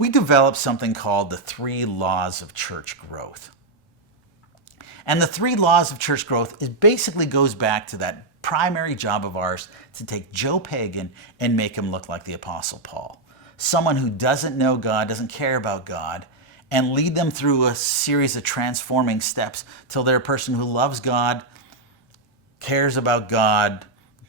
we developed something called the 3 laws of church growth. And the 3 laws of church growth basically goes back to that primary job of ours to take Joe Pagan and make him look like the Apostle Paul. Someone who doesn't know God, doesn't care about God, and lead them through a series of transforming steps till they're a person who loves God, cares about God,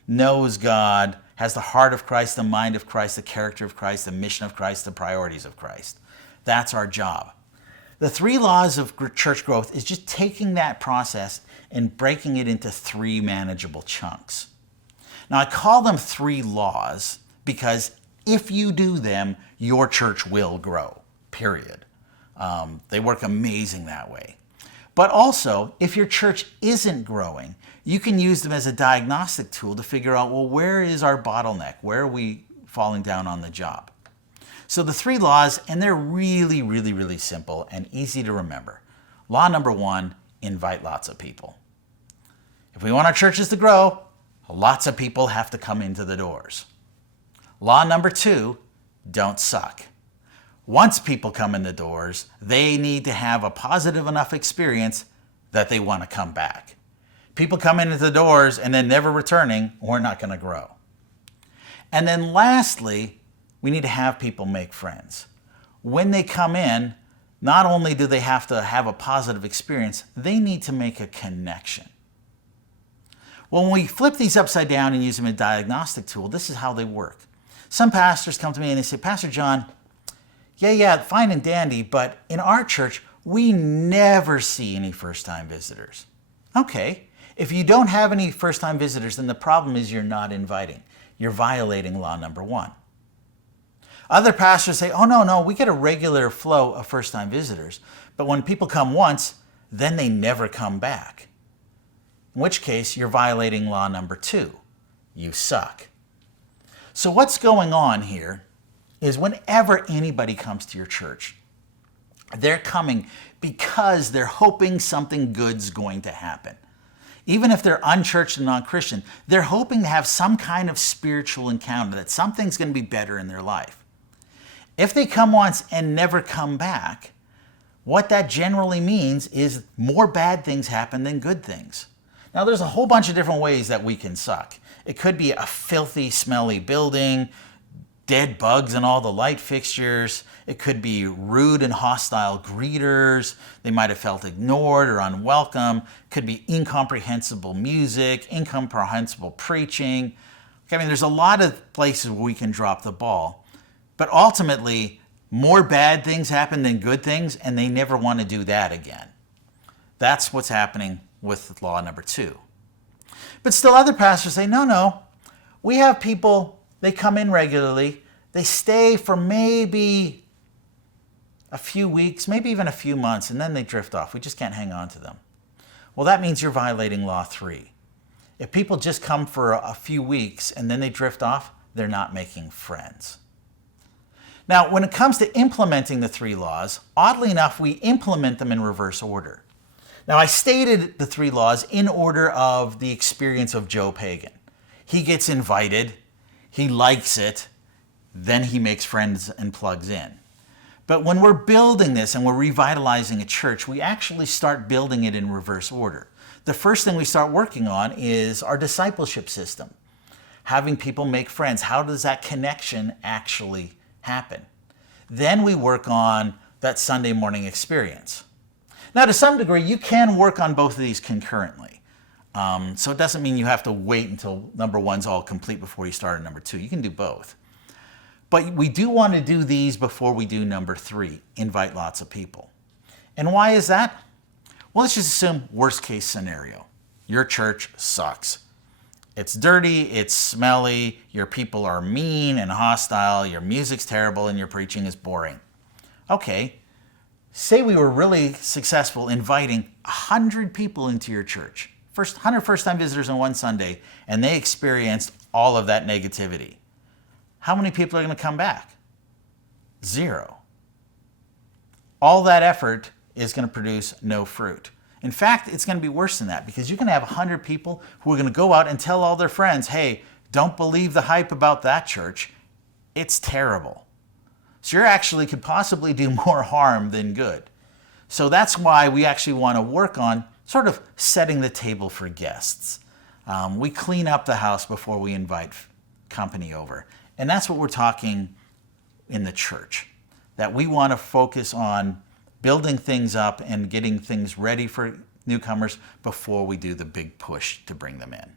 knows God, has the heart of Christ, the mind of Christ, the character of Christ, the mission of Christ, the priorities of Christ. That's our job. The 3 laws of church growth is just taking that process and breaking it into 3 manageable chunks. Now, I call them 3 laws because if you do them, your church will grow, period. They work amazing that way. But also, if your church isn't growing, you can use them as a diagnostic tool to figure out, well, where is our bottleneck? Where are we falling down on the job? So the 3 laws, and they're really, really, really simple and easy to remember. Law number 1, invite lots of people. If we want our churches to grow, lots of people have to come into the doors. Law number 2, don't suck. Once people come in the doors, they need to have a positive enough experience that they want to come back. People come into the doors and then never returning, we're not going to grow. And then lastly, we need to have people make friends. When they come in, not only do they have to have a positive experience, they need to make a connection. When we flip these upside down and use them as a diagnostic tool, this is how they work. Some pastors come to me and they say, Pastor John, yeah, fine and dandy, but in our church, we never see any first-time visitors. Okay, if you don't have any first-time visitors, then the problem is you're not inviting. You're violating law number 1. Other pastors say, oh, no, we get a regular flow of first-time visitors, but when people come once, then they never come back. In which case, you're violating law number 2. You suck. So what's going on here is whenever anybody comes to your church, they're coming because they're hoping something good's going to happen. Even if they're unchurched and non-Christian, they're hoping to have some kind of spiritual encounter, that something's going to be better in their life. If they come once and never come back, what that generally means is more bad things happen than good things. Now, there's a whole bunch of different ways that we can suck. It could be a filthy, smelly building, dead bugs in all the light fixtures. It could be rude and hostile greeters. They might have felt ignored or unwelcome. It could be incomprehensible music, incomprehensible preaching. I mean, there's a lot of places where we can drop the ball. But ultimately, more bad things happen than good things, and they never want to do that again. That's what's happening with law number 2. But still, other pastors say, no, we have people, they come in regularly, they stay for maybe a few weeks, maybe even a few months, and then they drift off. We just can't hang on to them. Well, that means you're violating law 3. If people just come for a few weeks and then they drift off, they're not making friends. Now, when it comes to implementing the 3 laws, oddly enough, we implement them in reverse order. Now, I stated the 3 laws in order of the experience of Joe Pagan. He gets invited, he likes it, then he makes friends and plugs in. But when we're building this and we're revitalizing a church, we actually start building it in reverse order. The first thing we start working on is our discipleship system. Having people make friends. How does that connection actually happen? Then we work on that Sunday morning experience. Now, to some degree, you can work on both of these concurrently. So it doesn't mean you have to wait until number 1's all complete before you start on number 2. You can do both. But we do want to do these before we do number 3, invite lots of people. And why is that? Well, let's just assume worst case scenario. Your church sucks. It's dirty, it's smelly, your people are mean and hostile, your music's terrible, and your preaching is boring. Okay, say we were really successful inviting 100 people into your church. 100 first-time visitors on one Sunday, and they experienced all of that negativity. How many people are going to come back? 0. All that effort is going to produce no fruit. In fact, it's going to be worse than that, because you're going to have 100 people who are going to go out and tell all their friends, hey, don't believe the hype about that church. It's terrible. So you actually could possibly do more harm than good. So that's why we actually want to work on sort of setting the table for guests. We clean up the house before we invite company over. And that's what we're talking in the church, that we want to focus on building things up and getting things ready for newcomers before we do the big push to bring them in.